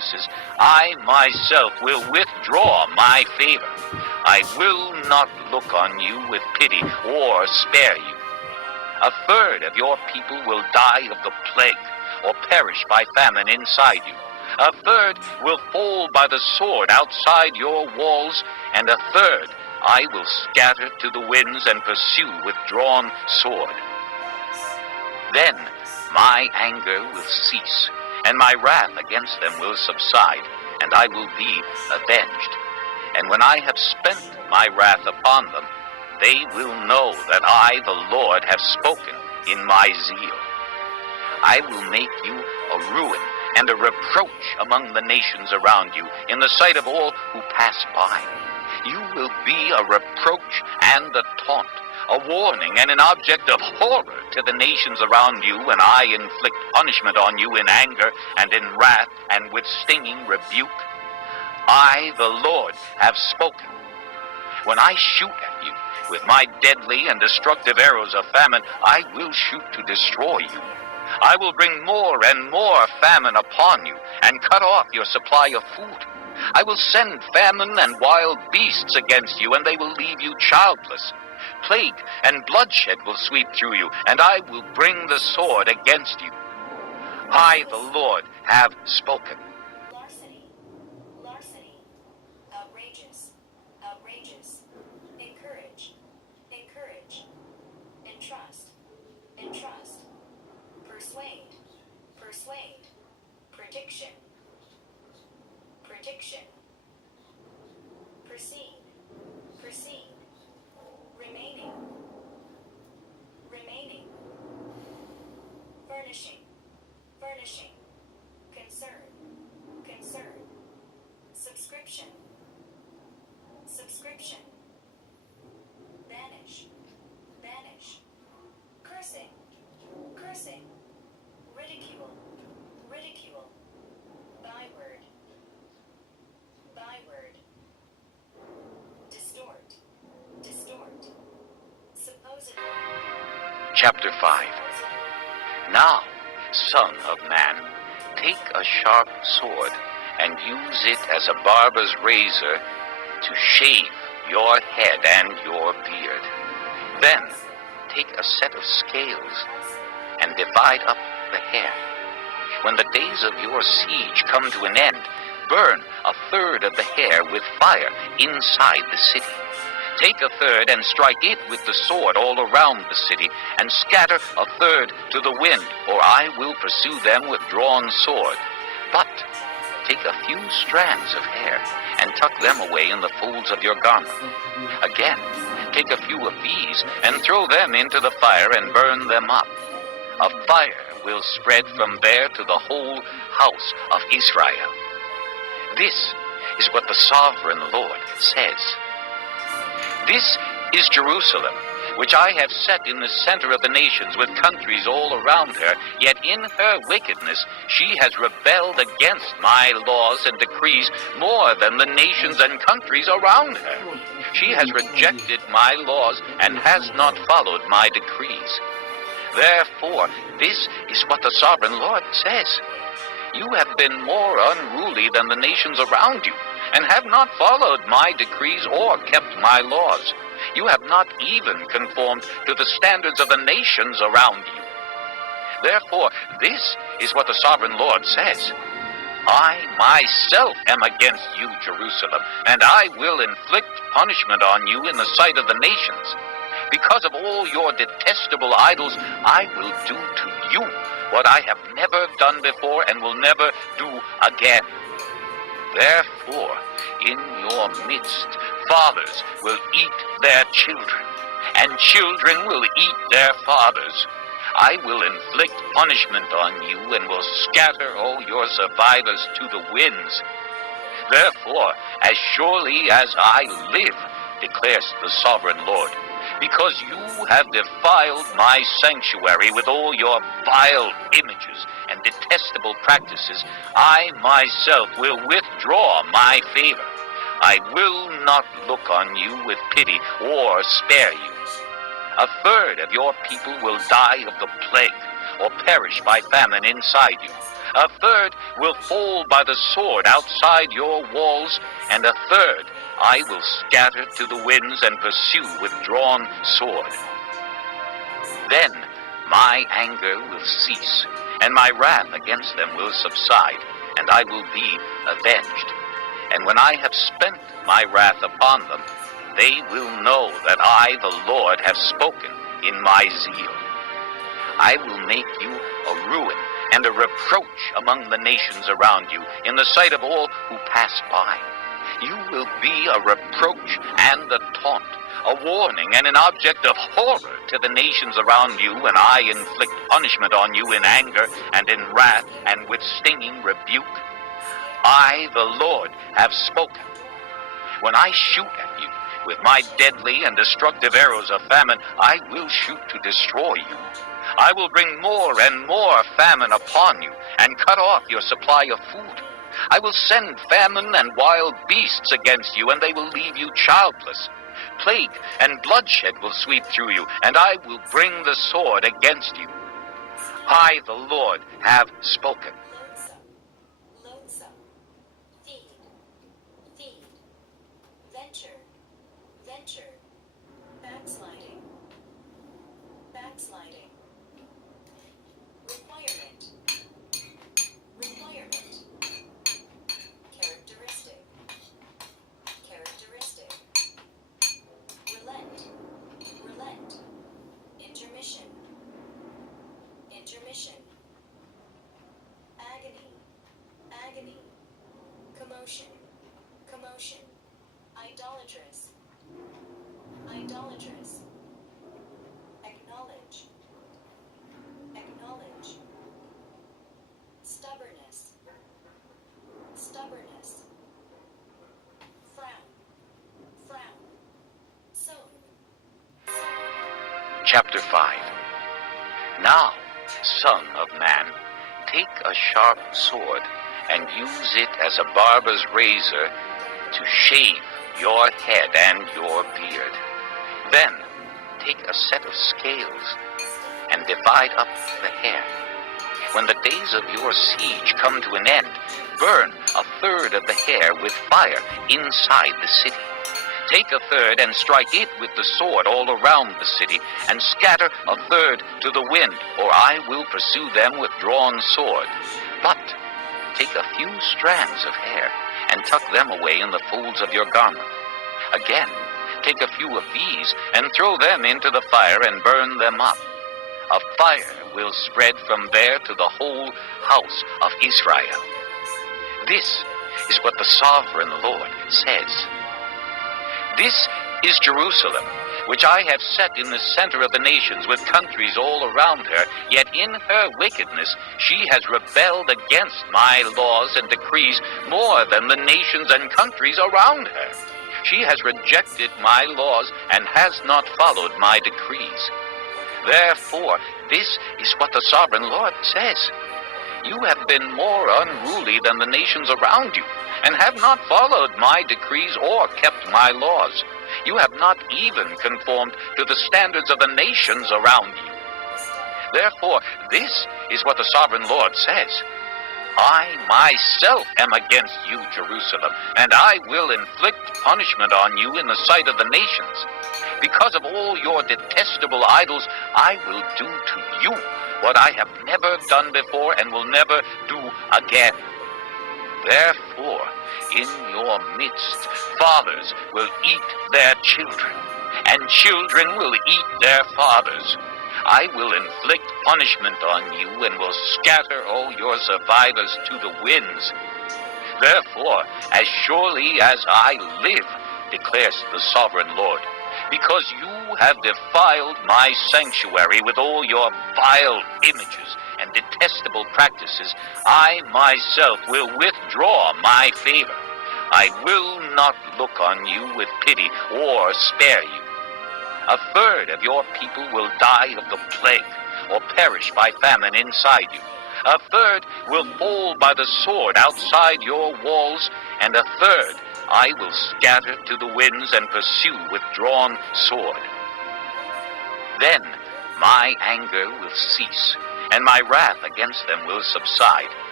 practices, I myself will withdraw my favor. I will not look on you with pity or spare you. A third of your people will die of the plague or perish by famine inside you. A third will fall by the sword outside your walls, and a third I will scatter to the winds and pursue with drawn sword. Then my anger will cease, and my wrath against them will subside, and I will be avenged. And when I have spent my wrath upon them, they will know that I, the Lord, have spoken in my zeal. I will make you a ruin and a reproach among the nations around you, in the sight of all who pass by. You will be a reproach and a taunt, a warning and an object of horror to the nations around you when I inflict punishment on you in anger and in wrath and with stinging rebuke. I, the Lord, have spoken. When I shoot at you with my deadly and destructive arrows of famine, I will shoot to destroy you. I will bring more and more famine upon you and cut off your supply of food. I will send famine and wild beasts against you, and they will leave you childless. Plague and bloodshed will sweep through you, and I will bring the sword against you. I, the Lord, have spoken. Larceny, larceny, outrageous, outrageous, encourage, encourage, entrust, entrust, persuade, persuade, prediction, prediction, proceed, proceed, remaining, remaining, furnishing, furnishing, concern, concern, subscription, subscription, banish, banish, cursing, cursing, ridicule, ridicule, byword, byword, distort, distort, supposedly. Chapter 5. Now, Son of man, take a sharp sword and use it as a barber's razor to shave your head and your beard. Then take a set of scales and divide up the hair. When the days of your siege come to an end, burn a third of the hair with fire inside the city. Take a third and strike it with the sword all around the city, and scatter a third to the wind, or I will pursue them with drawn sword. But take a few strands of hair and tuck them away in the folds of your garment. Again, take a few of these and throw them into the fire and burn them up. A fire will spread from there to the whole house of Israel. This is what the sovereign Lord says. This is Jerusalem, which I have set in the center of the nations with countries all around her, yet in her wickedness she has rebelled against my laws and decrees more than the nations and countries around her. She has rejected my laws and has not followed my decrees. Therefore, this is what the sovereign Lord says. You have been more unruly than the nations around you, and have not followed my decrees or kept my laws. You have not even conformed to the standards of the nations around you. Therefore, this is what the sovereign Lord says. I myself am against you, Jerusalem, and I will inflict punishment on you in the sight of the nations. Because of all your detestable idols, I will do to you what I have never done before and will never do again. Therefore, in your midst, fathers will eat their children, and children will eat their fathers. I will inflict punishment on you and will scatter all your survivors to the winds. Therefore, as surely as I live, declares the sovereign Lord, because you have defiled my sanctuary with all your vile images and detestable practices, I myself will withdraw my favor. I will not look on you with pity or spare you. A third of your people will die of the plague or perish by famine inside you. A third will fall by the sword outside your walls, and a third I will scatter to the winds and pursue with drawn sword. Then my anger will cease, and my wrath against them will subside, and I will be avenged. And when I have spent my wrath upon them, they will know that I, the Lord, have spoken in my zeal. I will make you a ruin and a reproach among the nations around you, in the sight of all who pass by. You will be a reproach and a taunt, a warning and an object of horror to the nations around you when I inflict punishment on you in anger and in wrath and with stinging rebuke. I, the Lord, have spoken. When I shoot at you with my deadly and destructive arrows of famine, I will shoot to destroy you. I will bring more and more famine upon you and cut off your supply of food. I will send famine and wild beasts against you, and they will leave you childless. Plague and bloodshed will sweep through you, and I will bring the sword against you. I, the Lord, have spoken. Lonesome. Feed. Venture. Backsliding. Requirement. Characteristic. Relent. Intermission. Agony. Commotion. Idolatrous. Acknowledge. Stubbornness. Frown. Sown. Chapter 5. Now, Son of Man, take a sharp sword and use it as a barber's razor to shave your head and your beard. Then take a set of scales and divide up the hair. When the days of your siege come to an end, burn a third of the hair with fire inside the city. Take a third and strike it with the sword all around the city, and scatter a third to the wind, or I will pursue them with drawn sword. But take a few strands of hair and tuck them away in the folds of your garment. Again, take a few of these and throw them into the fire and burn them up. A fire will spread from there to the whole house of Israel. This is what the sovereign Lord says. This is Jerusalem, which I have set in the center of the nations, with countries all around her. Yet in her wickedness she has rebelled against my laws and decrees more than the nations and countries around her. She has rejected my laws and has not followed my decrees. Therefore, this is what the sovereign Lord says. You have been more unruly than the nations around you, and have not followed my decrees or kept my laws. You have not even conformed to the standards of the nations around you. Therefore, this is what the sovereign Lord says. I myself am against you, Jerusalem, and I will inflict punishment on you in the sight of the nations. Because of all your detestable idols, I will do to you what I have never done before and will never do again. Therefore, in your midst, fathers will eat their children, and children will eat their fathers. I will inflict punishment on you and will scatter all your survivors to the winds. Therefore, as surely as I live, declares the sovereign Lord, because you have defiled my sanctuary with all your vile images and detestable practices, I myself will withdraw my favor. I will not look on you with pity or spare you. A third of your people will die of the plague or perish by famine inside you. A third will fall by the sword outside your walls, and a third I will scatter to the winds and pursue with drawn sword. Then my anger will cease, and my wrath against them will subside,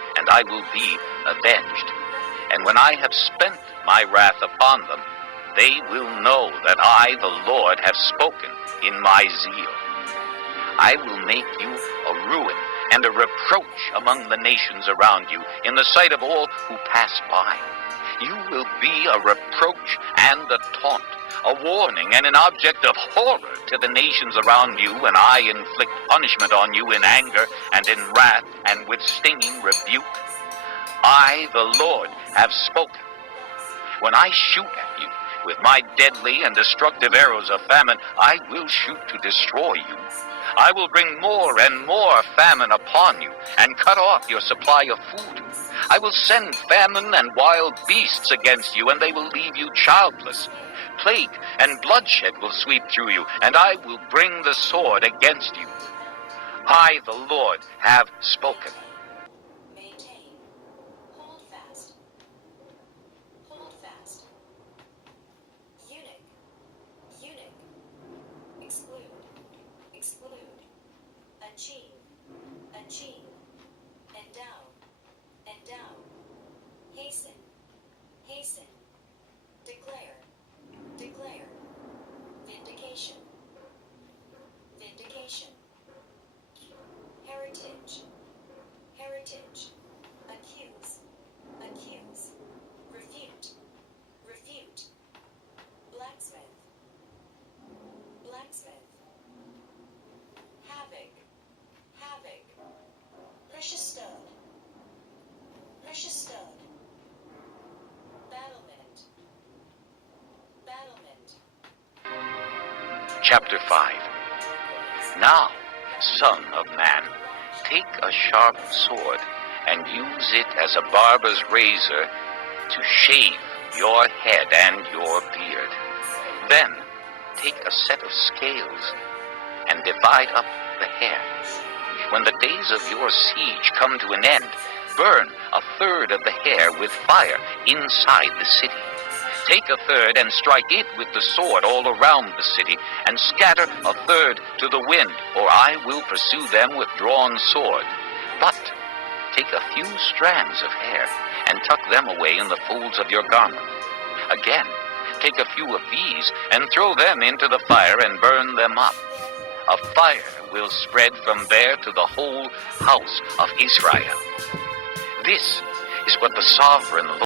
and I will be avenged. And when I have spent my wrath upon them, they will know that I, the Lord, have spoken in my zeal. I will make you a ruin and a reproach among the nations around you, in the sight of all who pass by. You will be a reproach and a taunt, a warning and an object of horror to the nations around you when I inflict punishment on you in anger and in wrath and with stinging rebuke. I, the Lord, have spoken. When I shoot at you with my deadly and destructive arrows of famine, I will shoot to destroy you. I will bring more and more famine upon you and cut off your supply of food. I will send famine and wild beasts against you, and they will leave you childless. Plague and bloodshed will sweep through you, and I will bring the sword against you. I, the Lord, have spoken. Maintain. Hold fast. Hold fast. Eunuch. Eunuch. Exclude. Exclude. Achieve. Achieve. Endow. Endow. Hasten. Hasten. Declare. Declare. Vindication. Vindication. Heritage. Heritage. Accuse. Accuse. Refute. Refute. Blacksmith. Blacksmith. Havoc. Havoc. Precious stud. Precious stud. Battlement. Battlement. Chapter 5. Now, Son of Man, take a sharp sword and use it as a barber's razor to shave your head and your beard. Then take a set of scales and divide up the hair. When the days of your siege come to an end, burn a third of the hair with fire inside the city. Take a third and strike it with the sword all around the city, and scatter a third to the wind, or I will pursue them with drawn sword. But take a few strands of hair and tuck them away in the folds of your garment. Again, take a few of these and throw them into the fire and burn them up. A fire will spread from there to the whole house of Israel. This is what the sovereign